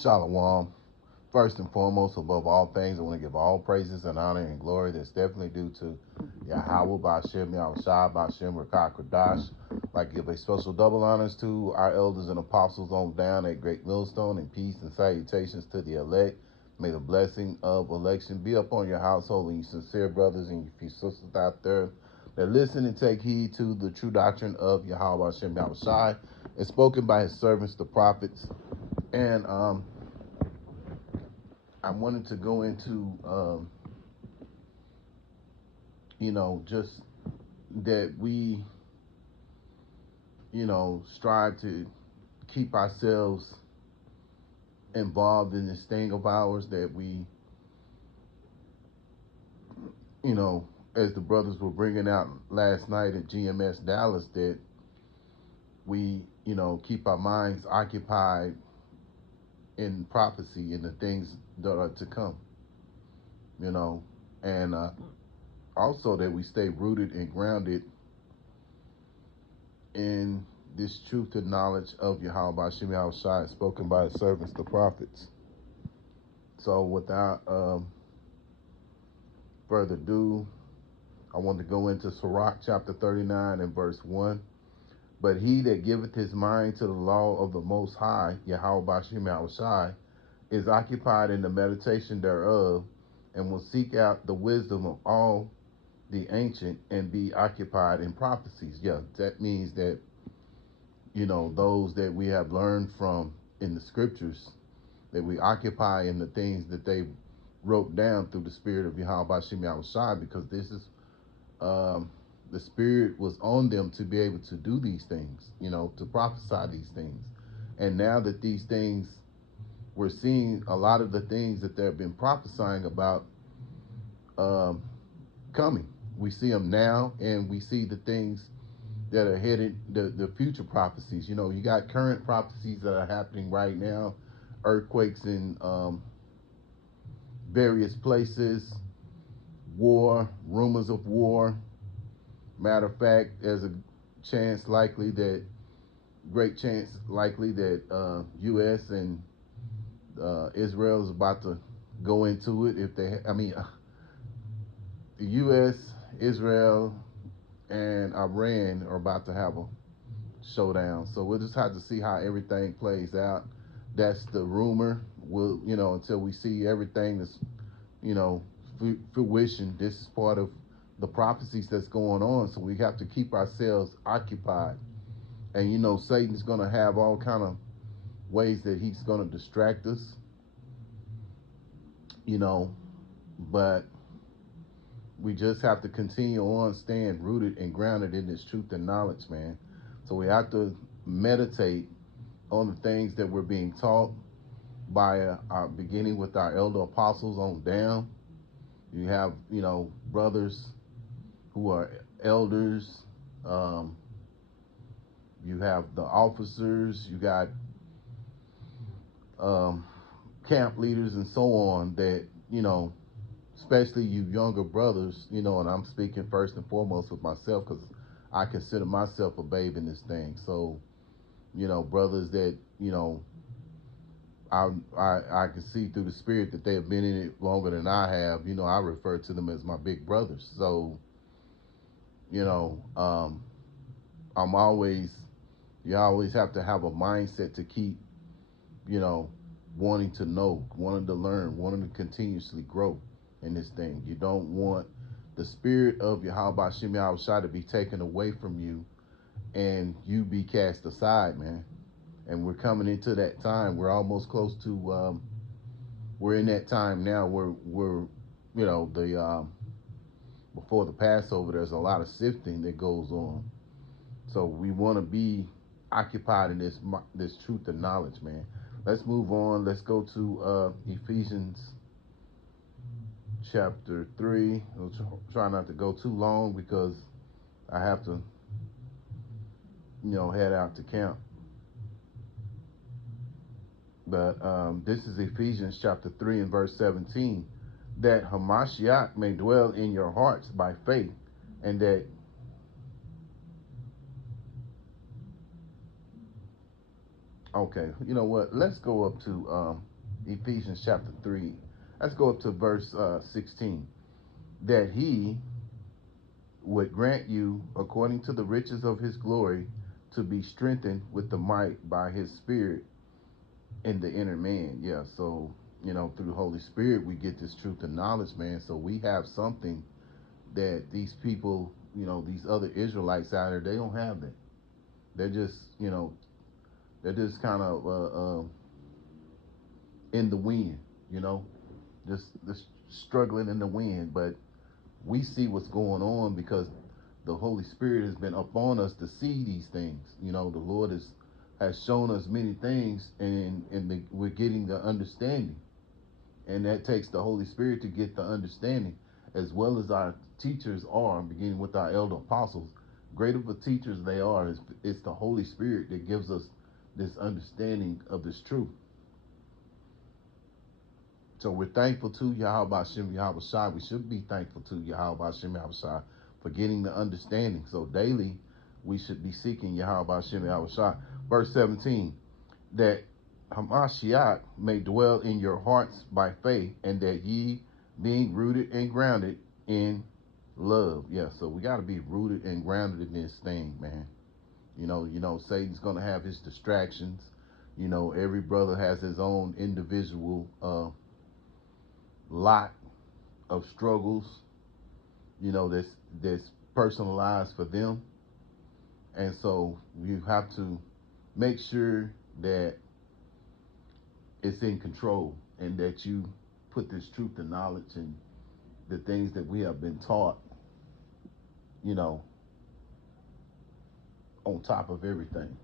Shalom. First and foremost, above all things, I want to give all praises and honor and glory that's definitely due to Yahweh Bashem, Yahushua Bashem, Rakah Kodash. Like give a special double honors to our elders and apostles on down at Great Millstone, and peace and salutations to the elect. May the blessing of election be upon your household and your sincere brothers and your few sisters out there that listen and take heed to the true doctrine of Yahweh Bashem, Yahushua, and spoken by his servants, the prophets. And I wanted to go into, just that we, strive to keep ourselves involved in this thing of ours that we, as the brothers were bringing out last night at GMS Dallas, that we, keep our minds occupied in prophecy and the things that are to come, and also that we stay rooted and grounded in this truth and knowledge of Yahweh Bashem Yahushua spoken by his servants, the prophets. So without further ado, I want to go into Sirach chapter 39 and verse 1. But he that giveth his mind to the law of the Most High, Yahweh Bashem Yahushua, is occupied in the meditation thereof, and will seek out the wisdom of all the ancient and be occupied in prophecies. Yeah, that means that, those that we have learned from in the scriptures, that we occupy in the things that they wrote down through the spirit of Yahweh Bashem Yahushua, because this is, the spirit was on them to be able to do these things, to prophesy these things. And now that these things, we're seeing a lot of the things that they've been prophesying about coming. We see them now, and we see the things that are headed, the future prophecies. You got current prophecies that are happening right now, earthquakes in various places, war, rumors of war. Matter of fact, there's a great chance likely that U.S. and Israel is about to go into it. The U.S., Israel, and Iran are about to have a showdown. So we'll just have to see how everything plays out. That's the rumor. We'll, until we see everything that's, fruition. This is part of the prophecies that's going on. So we have to keep ourselves occupied. And, Satan's going to have all kind of ways that he's going to distract us, but we just have to continue on staying rooted and grounded in this truth and knowledge, man. So we have to meditate on the things that we're being taught by beginning with our elder apostles on down. You have, brothers who are elders. You have the officers. You got camp leaders and so on that, especially you younger brothers, and I'm speaking first and foremost with myself because I consider myself a babe in this thing. So, brothers that, I can see through the spirit that they have been in it longer than I have. I refer to them as my big brothers. So, I'm always, you always have to have a mindset to keep, wanting to know, wanting to learn, wanting to continuously grow in this thing. You don't want the spirit of Yahweh Bashem Yahushua to be taken away from you and you be cast aside, man. And we're coming into that time. We're almost close to, we're in that time now where we're, before the Passover, there's a lot of sifting that goes on. So we want to be occupied in this truth and knowledge, man. Let's move on. Let's go to Ephesians chapter 3. We'll try not to go too long because I have to, head out to camp. But this is Ephesians chapter 3 and verse 17. That Hamashiach may dwell in your hearts by faith, and that Okay, you know what? Let's go up to Ephesians chapter 3. Let's go up to verse 16. That he would grant you, according to the riches of his glory, to be strengthened with the might by his spirit in the inner man. Yeah, so, through the Holy Spirit, we get this truth and knowledge, man. So we have something that these people, these other Israelites out there, they don't have that. They're just, they're just kind of in the wind, you know, just struggling in the wind. But we see what's going on because the Holy Spirit has been upon us to see these things. The Lord has shown us many things, and we're getting the understanding. And that takes the Holy Spirit to get the understanding, as well as our teachers are, beginning with our elder apostles. Great of the teachers they are, it's the Holy Spirit that gives us this understanding of this truth. So we're thankful to Yahweh Shem Yahweh Shai. We should be thankful to Yahweh Shem Yahweh Shai for getting the understanding. So daily we should be seeking Yahweh Shem Yahweh Shai. Verse 17, that Hamashiach may dwell in your hearts by faith, and that ye being rooted and grounded in love. Yeah, so we got to be rooted and grounded in this thing, man. Satan's going to have his distractions. Every brother has his own individual lot of struggles, that's personalized for them. And so you have to make sure that it's in control, and that you put this truth and knowledge and the things that we have been taught, you know, on top of everything,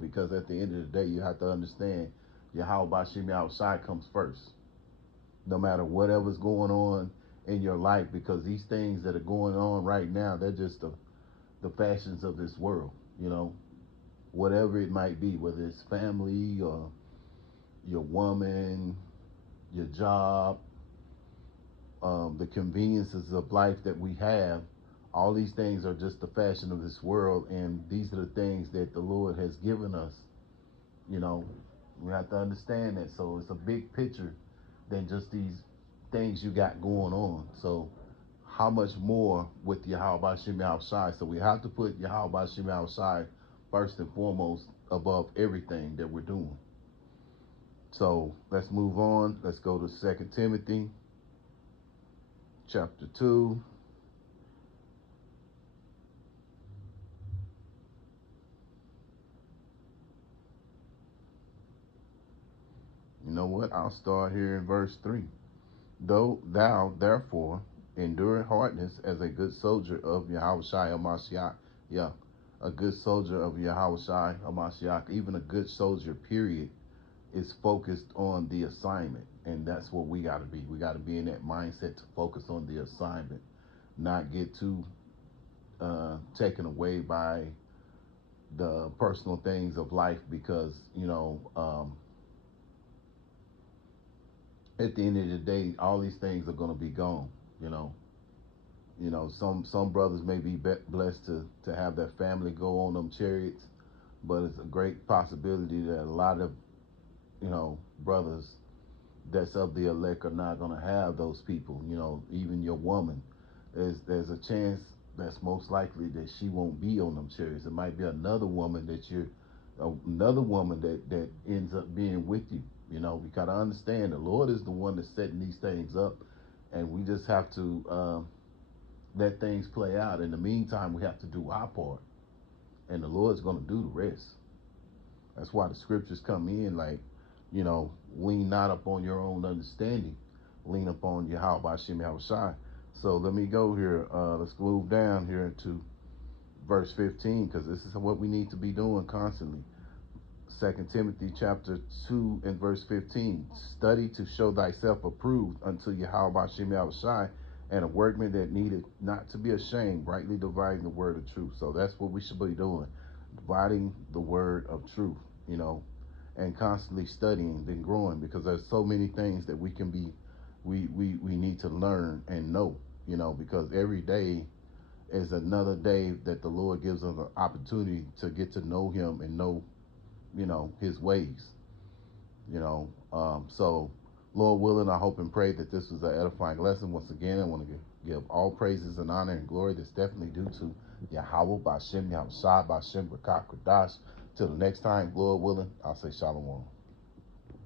because at the end of the day, you have to understand Yahweh Bashim outside comes first, no matter whatever's going on in your life, because these things that are going on right now, they're just the fashions of this world, whatever it might be, whether it's family or your woman, your job, the conveniences of life that we have. All these things are just the fashion of this world, and these are the things that the Lord has given us. We have to understand that. So it's a big picture than just these things you got going on. So how much more with Yahweh Shem Shai? So we have to put Yahweh Shem Shai first and foremost above everything that we're doing. So let's move on. Let's go to 2 Timothy chapter 2. You know what? I'll start here in verse 3. Though thou therefore endure hardness as a good soldier of Yahweh Shai Hamashiach. Yeah, a good soldier of Yahweh Shai Hamashiach, even a good soldier, period, is focused on the assignment. And that's what we got to be. We got to be in that mindset to focus on the assignment, not get too taken away by the personal things of life, because, at the end of the day, all these things are going to be gone. You know, some brothers may be blessed to have their family go on them chariots, but it's a great possibility that a lot of brothers that's of the elect are not going to have those people. Even your woman, there's a chance that's most likely that she won't be on them chariots. It might be another woman that ends up being with you. We gotta understand the Lord is the one that's setting these things up, and we just have to let things play out. In the meantime, we have to do our part, and the Lord's going to do the rest. That's why the scriptures come in like, lean not upon your own understanding, lean upon Yahweh Shem Shai. So let me go here. Let's move down here to verse 15, because this is what we need to be doing constantly. 2 Timothy chapter 2 and verse 15. Study to show thyself approved unto Yahweh Shem Shai, and a workman that needed not to be ashamed, rightly dividing the word of truth. So that's what we should be doing, dividing the word of truth, and constantly studying and growing, because there's so many things that we need to learn and know, because every day is another day that the Lord gives us an opportunity to get to know him and know his ways. So Lord willing, I hope and pray that this was an edifying lesson. Once again, I want to give all praises and honor and glory that's definitely due to Yahweh, Bashem, Yahushua, Bashem, Rakak, Kradash. Till the next time, Lord willing, I'll say Shalom.